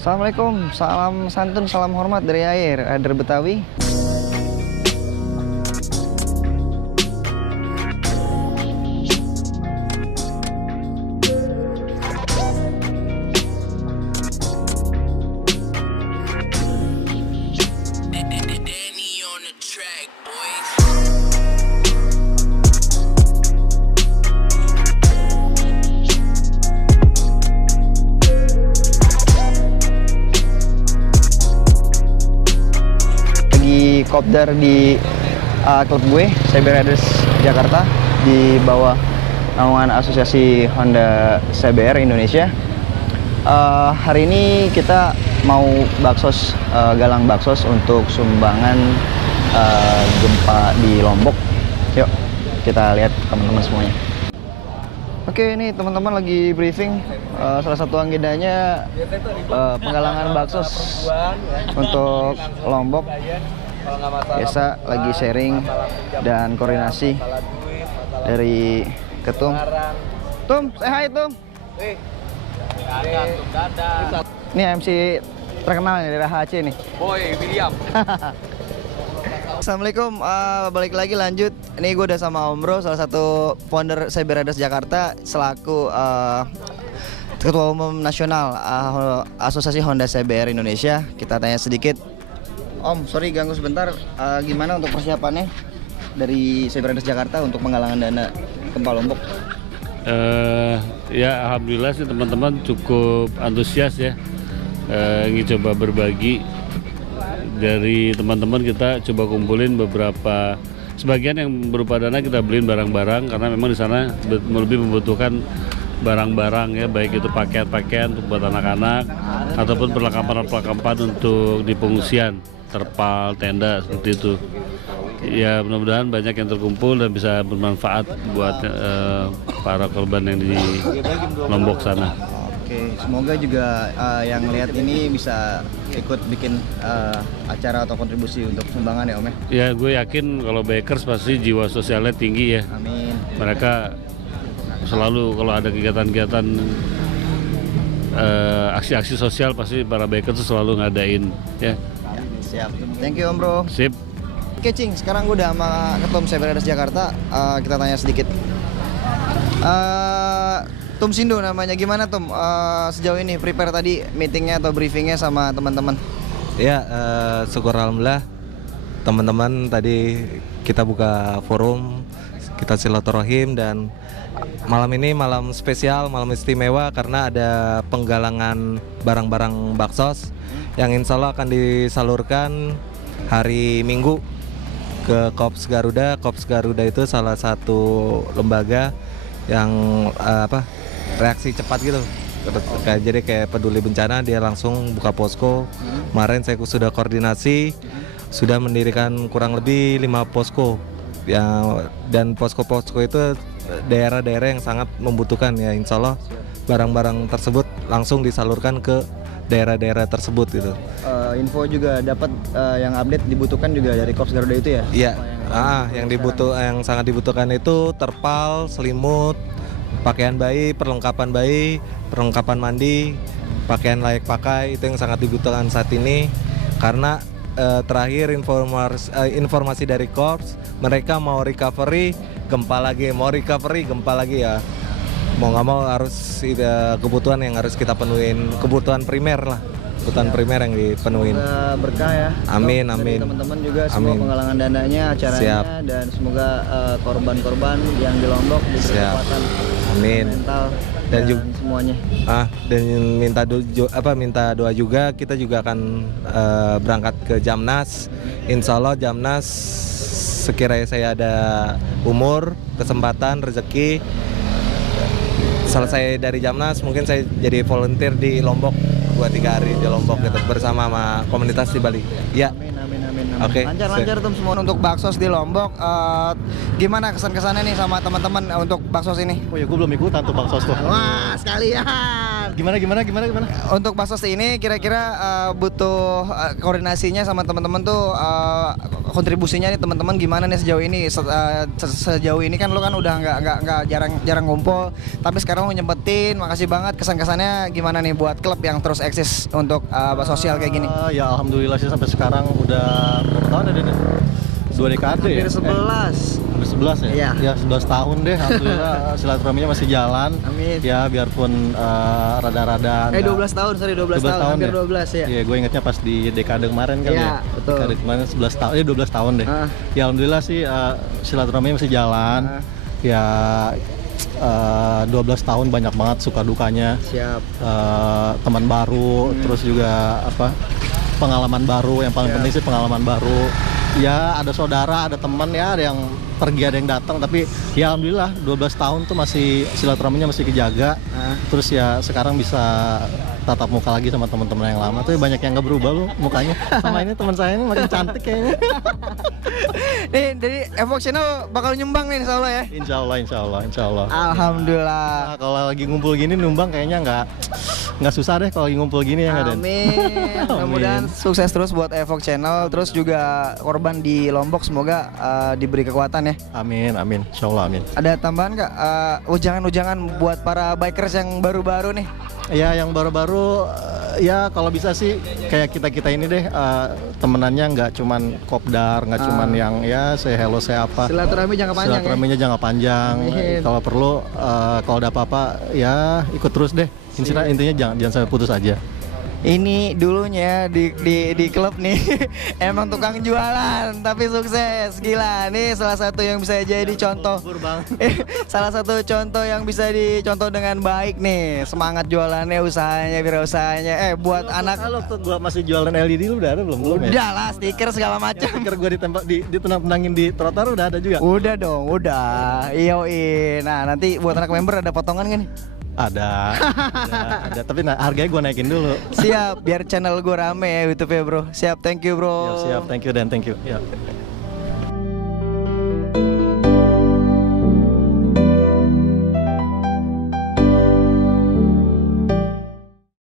Assalamualaikum, salam santun, salam hormat dari Air Betawi. Kopdar di klub gue, CB Riders Jakarta, di bawah naungan Asosiasi Honda CBR Indonesia. Hari ini kita mau galang baksos untuk sumbangan gempa di Lombok. Yuk kita lihat teman-teman semuanya. Oke, ini teman-teman lagi briefing. Salah satu agendanya penggalangan baksos untuk Lombok. Biasa lagi sharing dan koordinasi dari Ketum. Tum, say hi Tum. Ini MC terkenal nih dari HC nih. Boy William. Assalamualaikum, balik lagi lanjut. Ini gue udah sama Om Bro, salah satu founder CB Riders Jakarta, selaku Ketua Umum Nasional Asosiasi Honda CBR Indonesia. Kita tanya sedikit. Om, sorry ganggu sebentar, gimana untuk persiapannya dari CB Riders Jakarta untuk penggalangan dana gempa Lombok? Ya alhamdulillah sih teman-teman cukup antusias ya, ingin coba berbagi. Dari teman-teman kita coba kumpulin beberapa, sebagian yang berupa dana kita beliin barang-barang karena memang di sana lebih membutuhkan barang-barang ya, baik itu pakaian-pakaian untuk buat anak-anak ataupun perlengkapan-perlengkapan untuk di pengungsian, terpal, tenda seperti itu. Ya mudah-mudahan banyak yang terkumpul dan bisa bermanfaat buat para korban yang di Lombok sana. Oke, semoga juga yang lihat ini bisa ikut bikin acara atau kontribusi untuk sumbangan ya Om ya. Ya gue yakin kalau bikers pasti jiwa sosialnya tinggi ya. Amin. Mereka selalu kalau ada kegiatan-kegiatan aksi-aksi sosial pasti para bikers itu selalu ngadain ya. Siap. Thank you Om Bro. Sip. Oke Cing, sekarang gue udah sama Ketum CB Riders Jakarta. Kita tanya sedikit. Tum Sindo namanya, gimana Tum sejauh ini prepare tadi meetingnya atau briefingnya sama teman-teman? Ya, syukur alhamdulillah teman-teman tadi kita buka forum, kita silaturahim, dan malam ini malam spesial, malam istimewa karena ada penggalangan barang-barang baksos yang insya Allah akan disalurkan hari Minggu ke Korps Garuda. Korps Garuda itu salah satu lembaga yang reaksi cepat gitu. Jadi kayak peduli bencana, dia langsung buka posko. Kemarin saya sudah koordinasi, sudah mendirikan kurang lebih 5 posko dan posko-posko itu daerah-daerah yang sangat membutuhkan ya. Insya Allah barang-barang tersebut langsung disalurkan ke daerah-daerah tersebut gitu. Info juga dapat yang update dibutuhkan juga dari Korps Garuda itu ya? Iya, yang sangat dibutuhkan itu terpal, selimut, pakaian bayi, perlengkapan mandi, pakaian layak pakai, itu yang sangat dibutuhkan saat ini. Karena terakhir informasi dari Korps, mereka mau recovery gempa lagi ya. Mau nggak mau harus kebutuhan yang harus kita penuhin, kebutuhan primer lah, kebutuhan primer yang dipenuhin. Semoga berkah ya. Amin. Teman-teman juga semua penggalangan dananya, acaranya. Siap. Dan semoga korban-korban yang di Lombok diberi kekuatan mental dan juga semuanya. Dan minta doa juga. Kita juga akan berangkat ke Jamnas. Insya Allah Jamnas sekiranya saya ada umur, kesempatan, rezeki, selesai dari Jamnas mungkin saya jadi volunteer di Lombok 2-3 hari di Lombok gitu bersama sama komunitas di Bali. Ya. Amin. Oke. Lancar tuh semua untuk baksos di Lombok. Gimana kesan-kesannya nih sama teman-teman untuk baksos ini? Oh ya, gue belum ikutan tuh baksos tuh. Wah, sekalian. Gimana? Untuk Pasos ini kira-kira butuh koordinasinya sama teman-teman tuh, kontribusinya nih teman-teman gimana nih sejauh ini? Sejauh ini kan lo kan udah nggak jarang ngumpul, tapi sekarang lo nyempetin. Makasih banget, kesan-kesannya gimana nih buat klub yang terus eksis untuk sosial kayak gini? Ya alhamdulillah sih sampai sekarang udah berapa tahun ada nih? 2 dekade Hampir ya? 11. Hampir 11 ya? Iya. Ya 11 tahun deh, alhamdulillah silaturahminya masih jalan. Amin. Ya biarpun rada-rada 12 tahun, sorry 12 tahun, hampir 12 ya. Iya, gue ingetnya pas di dekade kemarin kali Iya, ya. betul. Dekade kemarin 11 tahun, 12 tahun deh. Ya alhamdulillah sih silaturahminya masih jalan. Ya 12 tahun banyak banget suka dukanya. Siap. Teman baru, terus juga pengalaman baru. Yang paling penting sih pengalaman baru. Ya ada saudara, ada teman ya, ada yang pergi, ada yang datang, tapi ya alhamdulillah 12 tahun tuh masih silaturahminya masih kejaga. Terus ya sekarang bisa tatap muka lagi sama teman-teman yang lama tuh, banyak yang nggak berubah loh mukanya. Sama ini teman saya ini makin cantik kayaknya. Nih dari Evox Channel bakal nyumbang nih insya Allah ya. Insya Allah. Alhamdulillah. Nah, kalau lagi ngumpul gini numbang kayaknya nggak susah deh kalau lagi ngumpul gini ya nggak Den? Amin. Mudah-mudahan sukses terus buat Evox Channel, terus juga korban di Lombok semoga diberi kekuatan ya. Amin. Insya Allah amin. Ada tambahan nggak ujangan-ujangan buat para bikers yang baru-baru nih? Ya yang baru-baru ya kalau bisa sih kayak kita ini deh, temenannya nggak cuman kopdar, nggak cuman yang ya say hello say apa. Silaturahmi jangka panjang. Silaturahminya jangka panjang. Kalau perlu kalau ada apa-apa ya ikut terus deh. Intinya jangan sampai putus aja. Ini dulunya di klub nih emang tukang jualan tapi sukses, gila. Nih salah satu yang bisa jadi contoh. Salah satu contoh yang bisa dicontoh dengan baik nih, semangat jualannya, usahanya, wirausahanya. Buat anak. Kalau tuh gua masih jualan LED lu udah ada belum? Udah lah, stiker segala macam. Stiker gua ditembak ditenang-tenangin di trotoar udah ada juga. Udah dong, udah. Iya. Nah, nanti buat anak member ada potongan kan nih? Ada, tapi harganya gue naikin dulu. Siap, biar channel gue rame ya YouTube ya bro. Siap, thank you bro. Siap, thank you dan thank you. Ya.